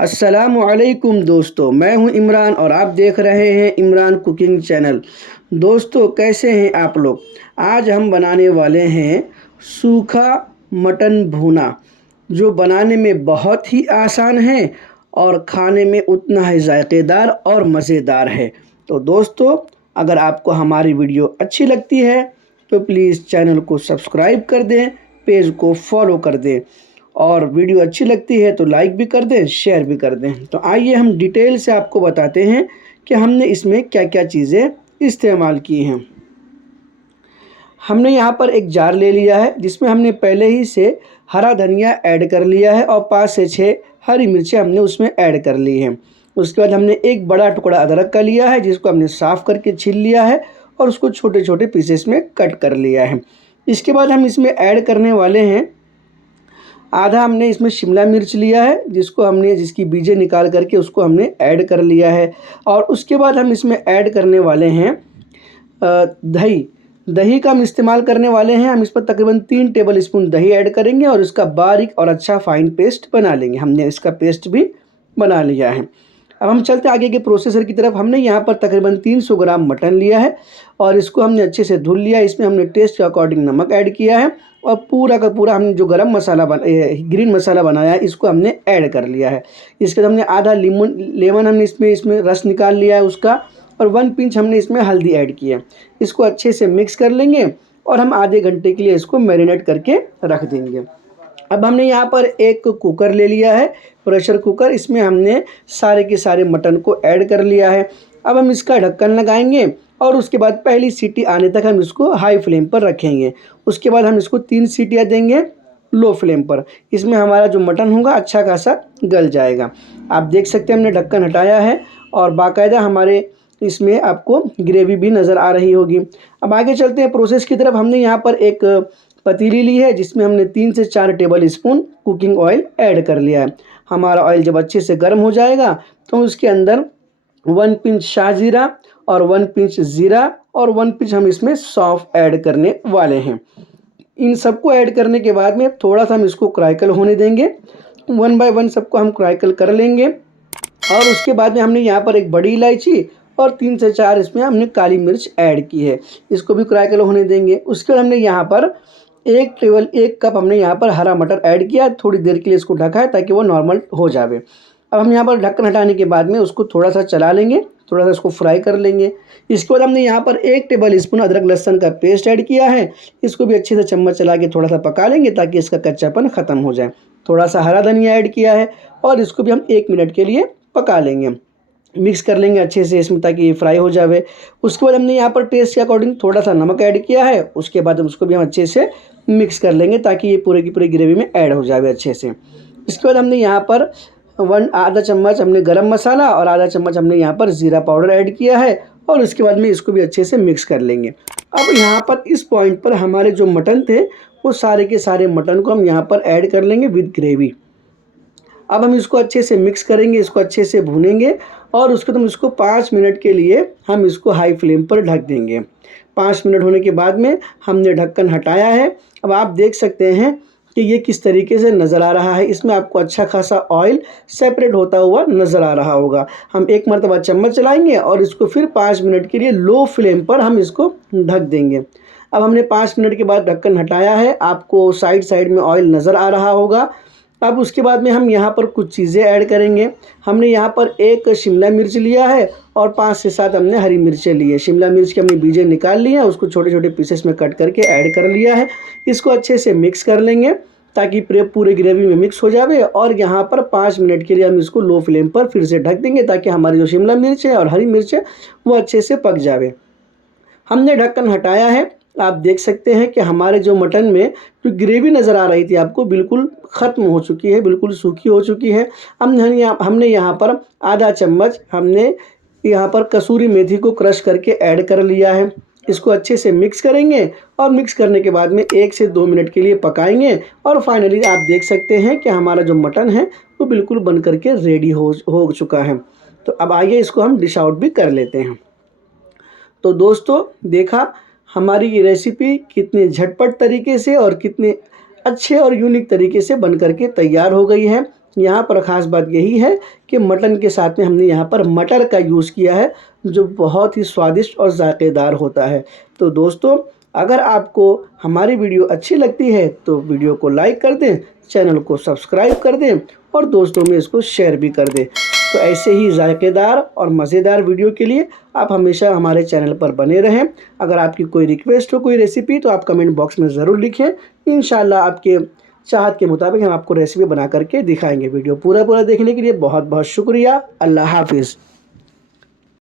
अस्सलामुअलैकुम दोस्तों, मैं हूं इमरान और आप देख रहे हैं इमरान कुकिंग चैनल। दोस्तों, कैसे हैं आप लोग। आज हम बनाने वाले हैं सूखा मटन भुना, जो बनाने में बहुत ही आसान है और खाने में उतना ही जायकेदार और मज़ेदार है। तो दोस्तों, अगर आपको हमारी वीडियो अच्छी लगती है तो प्लीज़ चैनल को सब्सक्राइब कर दें, पेज को फॉलो कर दें और वीडियो अच्छी लगती है तो लाइक भी कर दें, शेयर भी कर दें। तो आइए हम डिटेल से आपको बताते हैं कि हमने इसमें क्या क्या चीज़ें इस्तेमाल की हैं। हमने यहाँ पर एक जार ले लिया है जिसमें हमने पहले ही से हरा धनिया ऐड कर लिया है और 5 से 6 हरी मिर्चें हमने उसमें ऐड कर ली हैं। उसके बाद हमने एक बड़ा टुकड़ा अदरक का लिया है जिसको हमने साफ़ करके छील लिया है और उसको छोटे छोटे पीसेस में कट कर लिया है। इसके बाद हम इसमें ऐड करने वाले हैं आधा, हमने इसमें शिमला मिर्च लिया है जिसकी बीजें निकाल करके उसको हमने ऐड कर लिया है। और उसके बाद हम इसमें ऐड करने वाले हैं दही का हम इस्तेमाल करने वाले हैं। हम इस पर तकरीबन 3 टेबल स्पून दही ऐड करेंगे और इसका बारीक और अच्छा फाइन पेस्ट बना लेंगे। हमने इसका पेस्ट भी बना लिया है। अब हम चलते आगे के प्रोसेसर की तरफ। हमने यहाँ पर तकरीबन 300 ग्राम मटन लिया है और इसको हमने अच्छे से धुल लिया। इसमें हमने टेस्ट के अकॉर्डिंग नमक ऐड किया है और पूरा का पूरा हमने जो ग्रीन मसाला बनाया है इसको हमने ऐड कर लिया है। इसके बाद हमने आधा लेमन हमने इसमें रस निकाल लिया है उसका, और 1 पिंच हमने इसमें हल्दी ऐड की है। इसको अच्छे से मिक्स कर लेंगे और हम आधे घंटे के लिए इसको मैरिनेट करके रख देंगे। अब हमने यहाँ पर एक कुकर ले लिया है, प्रेशर कुकर। इसमें हमने सारे के सारे मटन को ऐड कर लिया है। अब हम इसका ढक्कन लगाएंगे और उसके बाद पहली सीटी आने तक हम इसको हाई फ्लेम पर रखेंगे। उसके बाद हम इसको 3 सीटियाँ देंगे लो फ्लेम पर। इसमें हमारा जो मटन होगा अच्छा खासा गल जाएगा। आप देख सकते हैं हमने ढक्कन हटाया है और बाकायदा हमारे इसमें आपको ग्रेवी भी नज़र आ रही होगी। अब आगे चलते हैं प्रोसेस की तरफ। हमने यहाँ पर एक पतीली ली है जिसमें हमने 3 से 4 table spoon cooking oil add कर लिया है। हमारा ऑयल जब अच्छे से गर्म हो जाएगा तो उसके अंदर 1 पिंच शाहजीरा और 1 पिंच ज़ीरा और 1 पिंच हम इसमें सौंफ ऐड करने वाले हैं। इन सबको ऐड करने के बाद में थोड़ा सा हम इसको क्रैकल होने देंगे। 1 बाय 1 सबको हम क्रैकल कर लेंगे। और उसके बाद में हमने यहाँ पर एक बड़ी इलायची और 3 से 4 इसमें हमने काली मिर्च ऐड की है। इसको भी क्रैकल होने देंगे। उसके बाद हमने यहाँ पर 1 कप हमने यहाँ पर हरा मटर ऐड किया। थोड़ी देर के लिए इसको ढका है ताकि वो नॉर्मल हो जावे। अब हम यहाँ पर ढक्कन हटाने के बाद में उसको थोड़ा सा चला लेंगे, थोड़ा सा इसको फ्राई कर लेंगे। इसके बाद हमने यहाँ पर 1 टेबल स्पून अदरक लहसुन का पेस्ट ऐड किया है। इसको भी अच्छे से चम्मच चला के थोड़ा सा पका लेंगे ताकि इसका कच्चापन ख़त्म हो जाए। थोड़ा सा हरा धनिया ऐड किया है और इसको भी हम 1 मिनट के लिए पका लेंगे। मिक्स कर लेंगे अच्छे से इसमें ताकि ये फ्राई हो जावे। उसके बाद हमने यहाँ पर टेस्ट के अकॉर्डिंग थोड़ा सा नमक ऐड किया है। उसके बाद हम उसको भी हम अच्छे से मिक्स कर लेंगे ताकि ये पूरे की पूरी ग्रेवी में ऐड हो जावे अच्छे से। इसके बाद हमने यहाँ पर आधा चम्मच हमने गरम मसाला और आधा चम्मच हमने यहाँ पर ज़ीरा पाउडर ऐड किया है और उसके बाद में इसको भी अच्छे से मिक्स कर लेंगे। अब यहाँ पर इस पॉइंट पर हमारे जो मटन थे वो सारे के सारे मटन को हम यहाँ पर ऐड कर लेंगे विद ग्रेवी। अब हम इसको अच्छे से मिक्स करेंगे, इसको अच्छे से भूनेंगे और उसके बाद हम इसको 5 मिनट के लिए हम इसको हाई फ्लेम पर ढक देंगे। 5 मिनट होने के बाद में हमने ढक्कन हटाया है। अब आप देख सकते हैं कि ये किस तरीके से नज़र आ रहा है। इसमें आपको अच्छा खासा ऑयल सेपरेट होता हुआ नज़र आ रहा होगा। हम एक मरतबा चम्मच चलाएंगे और इसको फिर 5 मिनट के लिए लो फ्लेम पर हम इसको ढक देंगे। अब हमने 5 मिनट के बाद ढक्कन हटाया है। आपको साइड साइड में ऑयल नज़र आ रहा होगा। अब उसके बाद में हम यहाँ पर कुछ चीज़ें ऐड करेंगे। हमने यहाँ पर एक शिमला मिर्च लिया है और 5 से 7 हमने हरी मिर्चें ली है। शिमला मिर्च की हमने बीजें निकाल ली है, उसको छोटे छोटे पीसेस में कट करके ऐड कर लिया है। इसको अच्छे से मिक्स कर लेंगे ताकि पूरे ग्रेवी में मिक्स हो जावे। और यहाँ पर 5 मिनट के लिए हम इसको लो फ्लेम पर फिर से ढक देंगे ताकि हमारी जो शिमला मिर्च है और हरी मिर्च है वो अच्छे से पक जावे। हमने ढक्कन हटाया है। आप देख सकते हैं कि हमारे जो मटन में जो ग्रेवी नज़र आ रही थी आपको बिल्कुल ख़त्म हो चुकी है, बिल्कुल सूखी हो चुकी है। हमने यहाँ पर आधा चम्मच हमने यहाँ पर कसूरी मेथी को क्रश करके ऐड कर लिया है। इसको अच्छे से मिक्स करेंगे और मिक्स करने के बाद में 1 से 2 मिनट के लिए पकाएंगे। और फाइनली आप देख सकते हैं कि हमारा जो मटन है वो बिल्कुल बन करके रेडी हो चुका है। तो अब आइए इसको हम डिश आउट भी कर लेते हैं। तो दोस्तों, देखा हमारी ये रेसिपी कितने झटपट तरीके से और कितने अच्छे और यूनिक तरीके से बन करके तैयार हो गई है। यहाँ पर ख़ास बात यही है कि मटन के साथ में हमने यहाँ पर मटर का यूज़ किया है, जो बहुत ही स्वादिष्ट और ज़ायकेदार होता है। तो दोस्तों, अगर आपको हमारी वीडियो अच्छी लगती है तो वीडियो को लाइक कर दें, चैनल को सब्सक्राइब कर दें और दोस्तों में इसको शेयर भी कर दें। तो ऐसे ही ज़ायकेदार और मज़ेदार वीडियो के लिए आप हमेशा हमारे चैनल पर बने रहें। अगर आपकी कोई रिक्वेस्ट हो, कोई रेसिपी, तो आप कमेंट बॉक्स में ज़रूर लिखें। इंशाल्लाह आपके चाहत के मुताबिक हम आपको रेसिपी बना करके दिखाएंगे। वीडियो पूरा देखने के लिए बहुत बहुत शुक्रिया। अल्लाह हाफिज़।